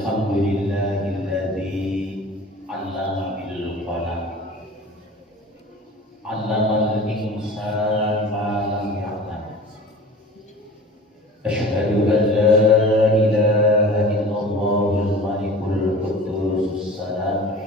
Alhamdulillahilladzi 'allama bil qalam 'allamal insana ma lam ya'lam. Asyhadu an la ilaha illallahul malikul quddus salam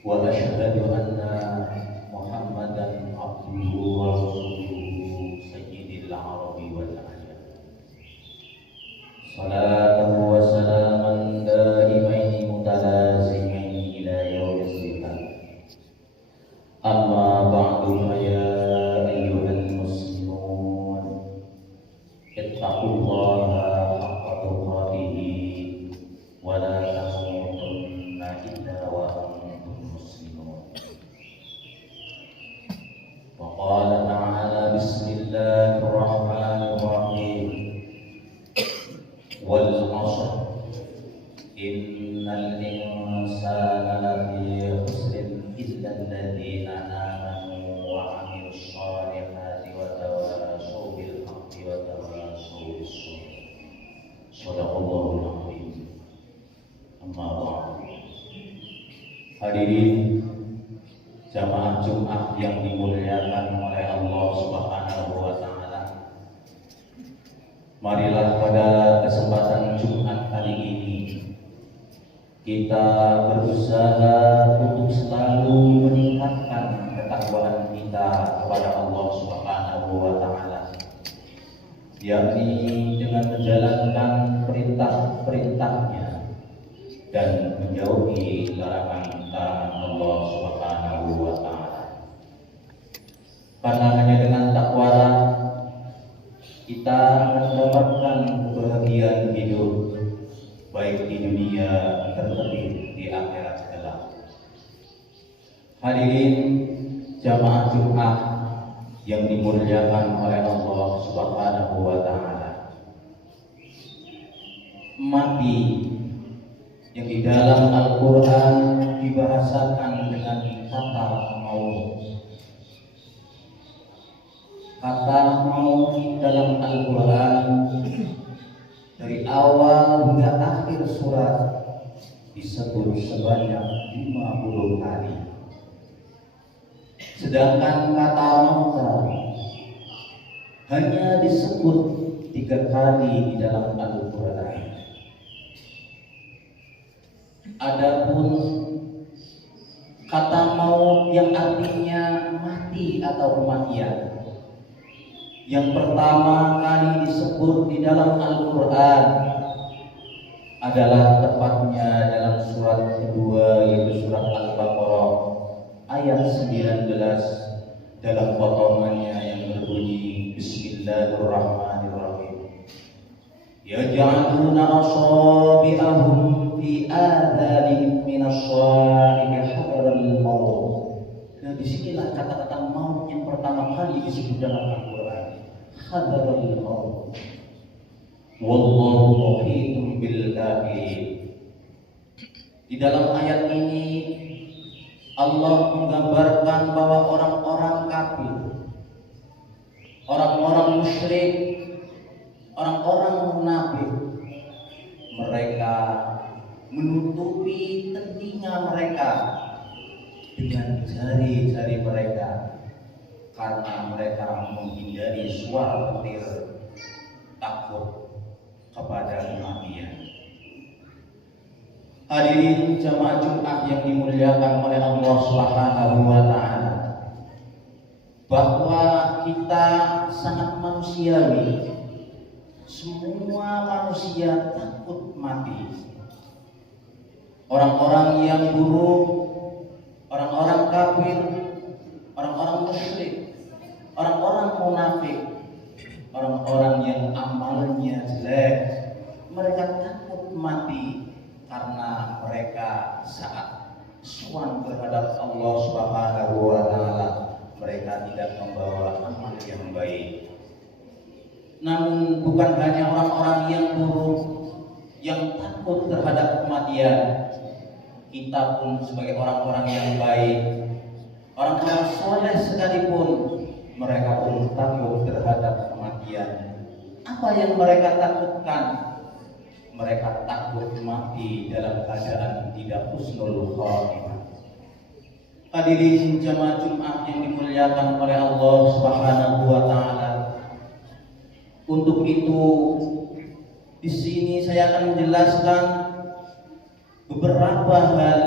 wa asyhadu anna Muhammadan abduhu wa rasuluhu sayyidil arabi wal ajam. Salatan wa salaman daimaini mutalazimaini ila yaumis hisab. Amma ba'du fa ya ayyuhal muslimun ittaqullaha haqqa tuqatih wa la tamutunna illa wa antum muslimun. Wa qala ta'ala bismillahir rahmanir rahim. Wal 'ashr innal insana lafi khusrin illa alladziina aamanu wa 'amilus shalihati wa tawassaw bil haqqi wa tawassaw bis sabr. Shadaqallahul 'azim. Amma ba'du. Hadirin jamaah Jumat yang dimuliakan oleh Allah Subhanahu wa taala. Marilah pada kesempatan Jumat kali ini kita berusaha untuk selalu meningkatkan ketakwaan kita kepada Allah Subhanahu wa taala, yakni dengan menjalankan perintah-perintahnya dan menjauhi larangan-larangan Allah Subhanahu wa taala. Karena hanya dengan takwa kita akan mendapatkan kebahagiaan hidup, baik di dunia terlebih di akhirat kelak. Hadirin jamaah Jumat yang dimuliakan oleh Allah Subhanahu wa taala. Mati yang di dalam Al-Qur'an dibahasakan dengan kata maut. Kata maut dalam Al-Quran dari awal hingga akhir surat disebut sebanyak 50 kali. Sedangkan kata maut hanya disebut 3 kali di dalam Al-Quran. Adapun kata maut yang artinya mati atau kematian, yang pertama kali disebut di dalam Al-Quran adalah tepatnya dalam surat kedua, yaitu surat Al-Baqarah ayat 19 dalam potongannya yang berbunyi Bismillahirrahmanirrahim. Yaj'aluna asabi'ahum fi adhanihim minasy-syaiqi hadaral maut. Nah, disinilah kata-kata maut yang pertama kali disebut dalam Al-Quran. Hadaral maut wallahu muhitun bil kafirin. Di dalam ayat ini Allah menggambarkan bahwa orang-orang kafir, orang-orang musyrik, orang-orang munafik, mereka menutupi telinga mereka dengan jari-jari mereka karena mereka menghindari suara petir, takut kepada kematian. Hadirin jamaah Jumat yang dimuliakan oleh Allah Subhanahu wa taala, bahwa kita sangat manusiawi. Semua manusia takut mati. Orang-orang yang buruk, orang-orang kafir, orang-orang musyrik, orang-orang munafik, orang-orang yang amalnya jelek, mereka takut mati karena mereka saat sowan terhadap Allah Subhanahu wa taala, mereka tidak membawa amal yang baik. Namun bukan hanya orang-orang yang buruk yang takut terhadap kematian, kita pun sebagai orang-orang yang baik, orang-orang soleh sekalipun, mereka pun takut terhadap kematian. Apa yang mereka takutkan? mereka takut mati dalam keadaan tidak husnul khatimah. Hadirin jamaah Jumat yang dimuliakan oleh Allah Subhanahu wa taala. Untuk itu di sini saya akan menjelaskan beberapa hal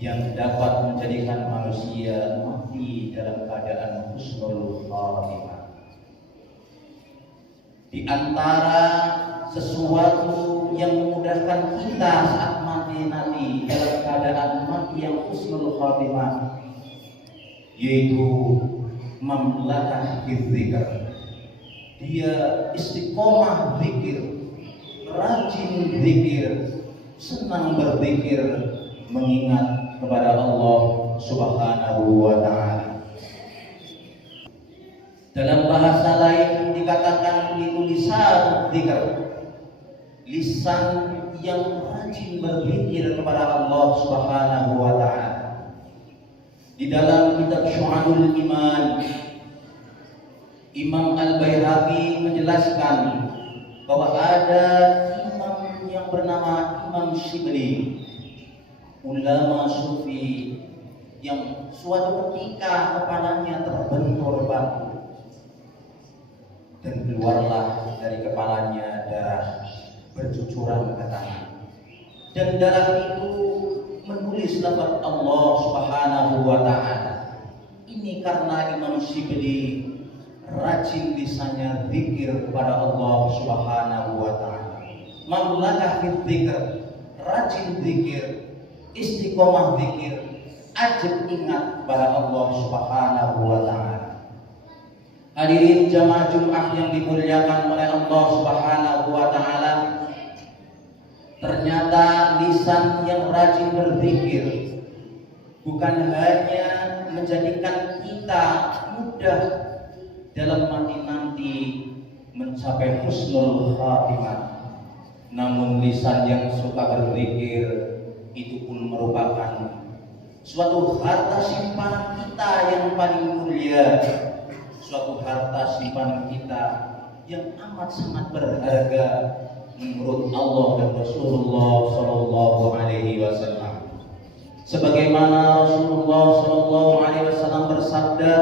yang dapat menjadikan manusia mati dalam keadaan husnul khatimah. Di antara sesuatu yang memudahkan kita saat mati nanti dalam keadaan mati yang husnul khatimah, yaitu mamlakah dzikr. Dia istiqomah zikir, rajin zikir, senang berzikir, mengingat kepada Allah Subhanahu wa taala. Dalam bahasa lain dikatakan itu lisan zikr, lisan yang rajin berzikir kepada Allah Subhanahu wa taala. Di dalam kitab Syu'abul Iman, Imam Al-Baihaqi menjelaskan bahwa ada imam yang bernama Imam Shibli, ulama sufi yang suatu ketika kepalanya terbentur batu dan keluarlah dari kepalanya darah bercucuran ke tanah, dan darah itu menulis lafaz Allah Subhanahu wa taala. Ini karena Imam Shibli rajin lisannya zikir kepada Allah Subhanahu wa taala. Mamlakah dzikr, rajin zikir, istiqomah zikir, ajib ingat kepada Allah Subhanahu wa taala. Hadirin jamaah Jumat yang dimuliakan oleh Allah Subhanahu wa taala, ternyata lisan yang rajin berzikir bukan hanya menjadikan kita mudah dalam mati nanti mencapai husnul khatimah, namun lisan yang suka berzikir itu pun merupakan suatu harta simpanan kita yang paling mulia, suatu harta simpanan kita yang amat sangat berharga menurut Allah dan Rasulullah Shallallahu Alaihi Wasallam. Sebagaimana Rasulullah Shallallahu Alaihi Wasallam bersabda,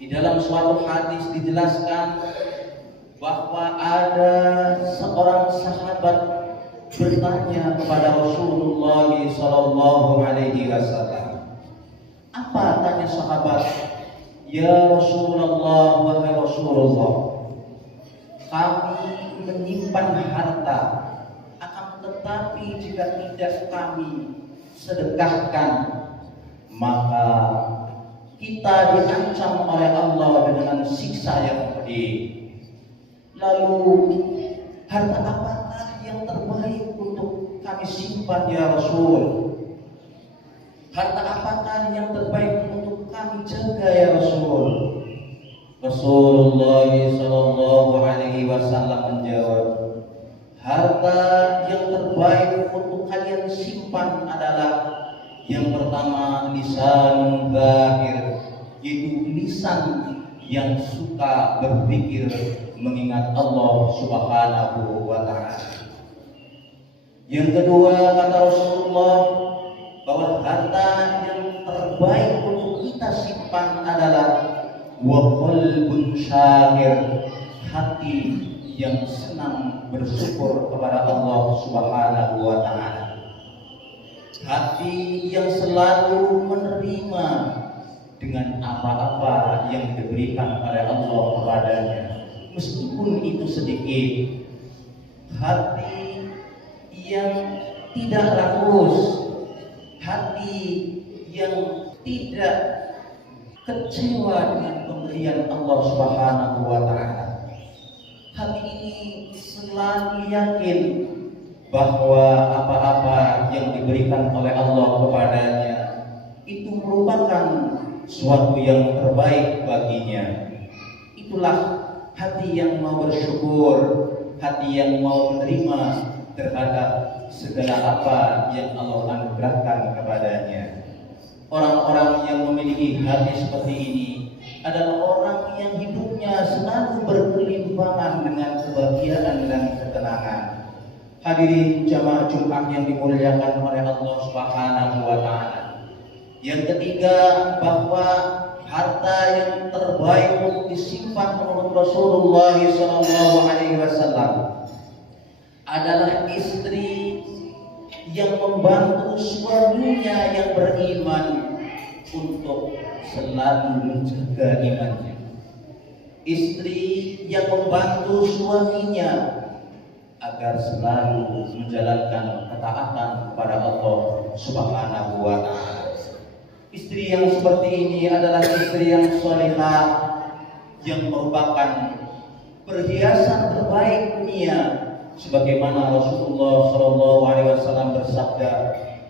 di dalam suatu hadis dijelaskan bahwa ada seorang sahabat bertanya kepada Rasulullah Sallallahu Alaihi Wasallam. Apa tanya sahabat? Ya Rasulullah, wahai Rasulullah, kami menyimpan harta, akan tetapi jika tidak kami sedekahkan, maka kita diancam oleh Allah dengan siksa yang pedih. Lalu harta apakah yang terbaik untuk kami simpan ya Rasul? Harta apakah yang terbaik untuk kami jaga ya Rasul? Rasulullah Sallallahu Alaihi Wasallam menjawab, harta yang terbaik untuk kalian simpan adalah yang pertama lisan zahir, yaitu lisan yang suka berzikir mengingat Allah Subhanahu wa taala. Yang kedua, kata Rasulullah, bahwa harta yang terbaik untuk kita simpan adalah wa qalbun syakir, hati yang senang bersyukur kepada Allah Subhanahu wa taala. Hati yang selalu menerima dengan apa-apa yang diberikan oleh Allah kepadanya, meskipun itu sedikit. Hati yang tidak rakus, hati yang tidak kecewa dengan pemberian Allah Subhanahu wa taala. Hati ini selalu yakin bahwa apa-apa yang diberikan oleh Allah kepadanya itu merupakan suatu yang terbaik baginya. Itulah hati yang mau bersyukur, hati yang mau menerima terhadap segala apa yang Allah anugerahkan kepadanya. Orang-orang yang memiliki hati seperti ini adalah orang yang hidupnya selalu berkelimpangan dengan kebahagiaan dan ketenangan. Hadirin jamaah Jumat yang dimuliakan oleh Allah Subhanahu wa taala. Yang ketiga, bahwa harta yang terbaik untuk disimpan menurut Rasulullah sallallahu alaihi wasallam adalah istri yang membantu suaminya yang beriman untuk selalu menjaga imannya. Istri yang membantu suaminya agar selalu menjalankan ketaatan kepada Allah Subhanahu wa taala. Istri yang seperti ini adalah istri yang salihah, yang merupakan perhiasan terbaik dunia, sebagaimana Rasulullah sallallahu alaihi wasallam bersabda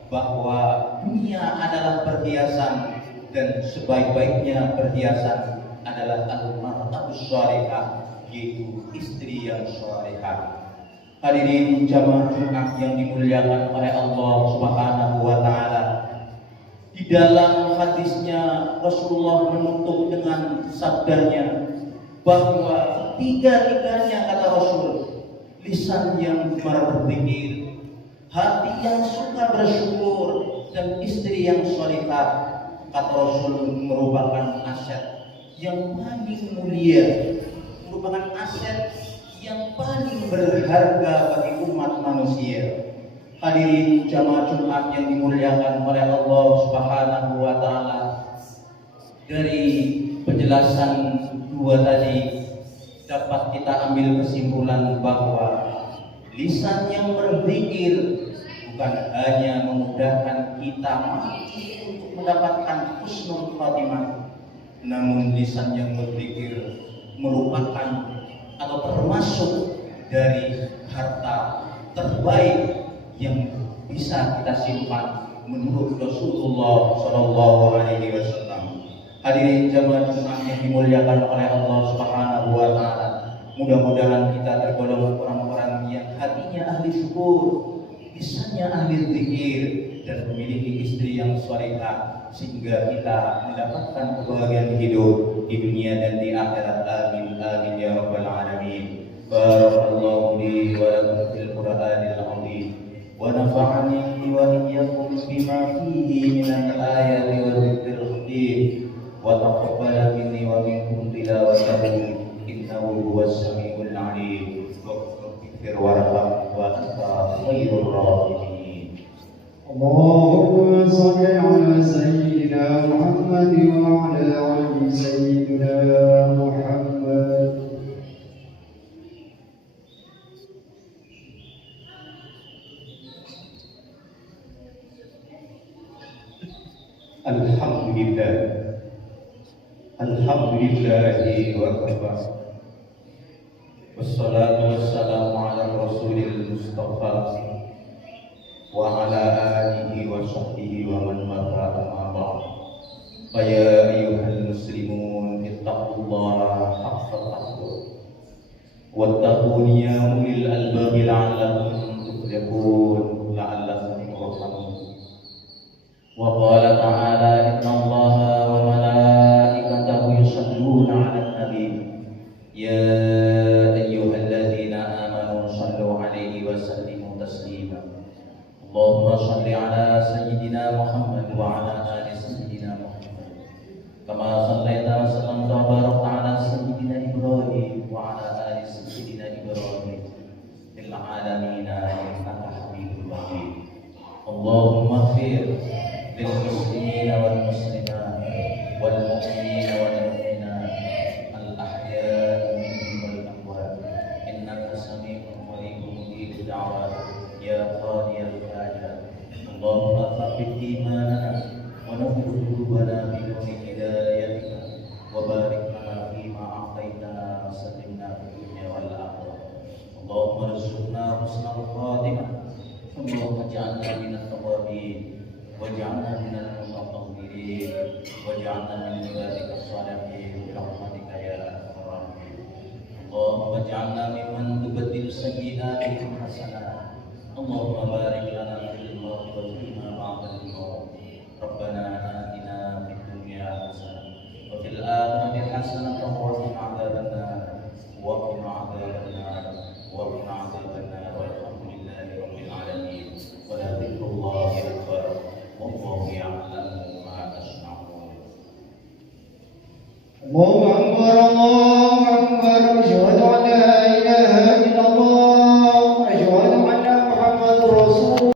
bahwa dunia adalah perhiasan dan sebaik-baiknya perhiasan adalah al-mar'atus shalihah, yaitu istri yang shalihah. Hadirin jamaah Jumat yang dimuliakan oleh Allah Subhanahu wa taala. Di dalam hadisnya Rasulullah menutup dengan sabdanya bahwa tiga-tiganya, kata Rasul, lisan yang gemar berzikir, hati yang suka bersyukur, dan istri yang shalihah, kata Rasul, merupakan aset yang paling mulia, merupakan aset yang paling berharga bagi umat manusia. Hadirin jamaah Jumat yang dimuliakan oleh Allah Subhanahu wa taala. Dari penjelasan dua tadi dapat kita ambil kesimpulan bahwa lisan yang berzikir bukan hanya memudahkan kita mati untuk mendapatkan husnul khatimah, namun lisan yang berzikir merupakan atau termasuk dari harta terbaik yang bisa kita simpan menurut Rasulullah Shallallahu Alaihi Wasallam. Hadirin jamaah Jumat yang dimuliakan oleh Allah Subhanahu Wa Taala, mudah-mudahan kita tergolong orang-orang yang hatinya ahli syukur, lisannya ahli zikir, dan memiliki istri yang salihah, sehingga kita mendapatkan kebahagiaan hidup di dunia dan di akhirat. Amin amin ya rabbal alamin. Barakallahu li wa lakum fil Qur'anil azim wa nafa'ani wa iyyakum bima fihi minal ayati wa dzikril hakim wa taqabbala minni wa minkum tilawatahu innahu huwas samiul alim. Waghfir warham wa anta khairur rahimin. اللهم صل على سيدنا محمد وعلى آل سيدنا محمد. Alhamdulillah, alhamdulillahi wa kafa. Wassalatu wassalamu ala rasulil mustafa wa ala alihi wa sahbihi wa man wala amma ba'd. Fa ya ayyuhal muslimun ittaqullaha haqqa taqwah wattaqun ya ulil albab la'allakum tuflihun la'allakum turhamun. Wa qala ta'ala innallaha wa malaikatahu yusholluna 'alan nabi ya ayyuhalladzina amanu shallu 'alaihi wa sallimu taslima. Allahumma shalli ala sayyidina Muhammad wa ala ali sayyidina Muhammad kama shallaita wa sallamta wa barakta ala sayyidina Ibrahim wa ala ali sayyidina Ibrahim fil alamin innaka Hamidum Majid. Allahumma ighfir lil muslimina wal muslimat wal mu'minina wal mu'minat al ahya'i minhum wal amwat innaka sami'un qaribun mujibud da'wat ya qadiyal hajat. Allahumma thabbit imanana wa nawwir qulubana bi nuri hidayatika wa barik lana fima a'taitana wa sallimna fid dunya wal akhirah. Allahumma arzuqna husnal khatimah. Allahumma ij'alna minat tawabin waj'alna minal mutatahhirin waj'alna min ibadika shalihin bi rahmatika ya arhamar rahimin. Allahumma ij'alna mimman tubaddil sayyi'atihim hasanat. Allahumma barik lana fil mauti wa fima ba'dal maut. Rabbana atina fid dunya hasanah wa fil akhirati hasanah wa qina adzabannar wa qina adzabannar wa qina adzabannar walhamdulillahi اللهم